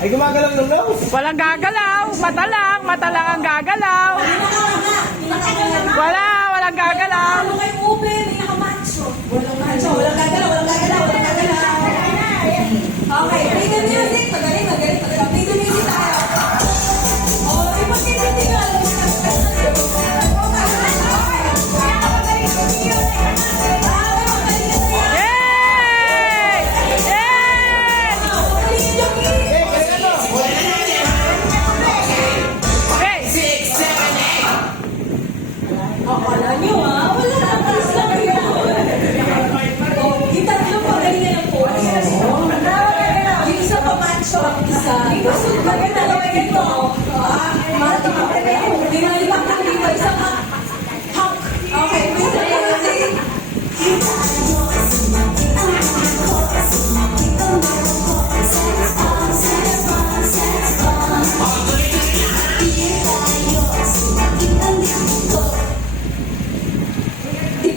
Ay, gumagalaw ng nose. Walang gagalaw. Mata lang ang gagalaw. Walang gagalaw. Ano kay Ube? May nakamacho. Walang macho. Walang gagalaw. Okay, play the music. Magaling. Play the music tayo. Oh, ipagkinatingal. Yay! Yay! Hey! Wala nyo wala na alis lang yun. Yung tatlo pa, galingan ang po. Yung isa pa macho, ang isa. Yung bagay na gawin ito. Marating pa rin ako. Dinalipak lang dito, isa pa. Hunk. Okay, please the music.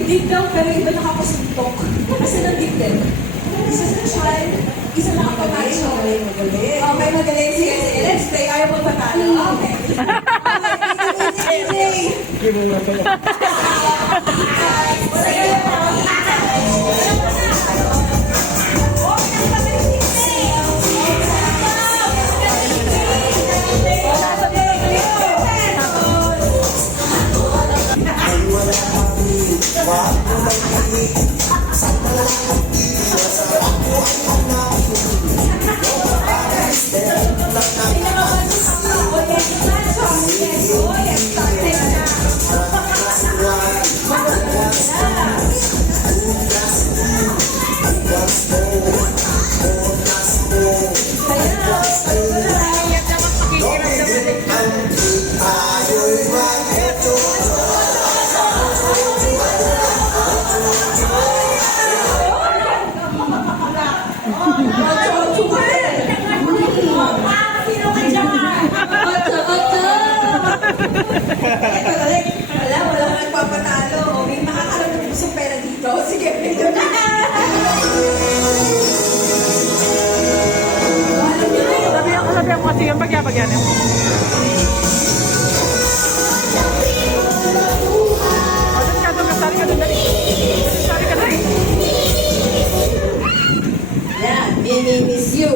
Dip daw, pero iba nakapasuntok. Kasi nandip. Isa sa child, isa nakapamacho. Okay, magaling. Sige. Let's play. Ayaw mo patalo. Okay. Easy. Hindi mo magalaw. Wala kang nagpapatalo. May makakaroon ng gustong pera dito. Sige, pwede na. Sabi ako kasi yung bagya-bagyan yun. Sari ka dali. Yeah, my name is you.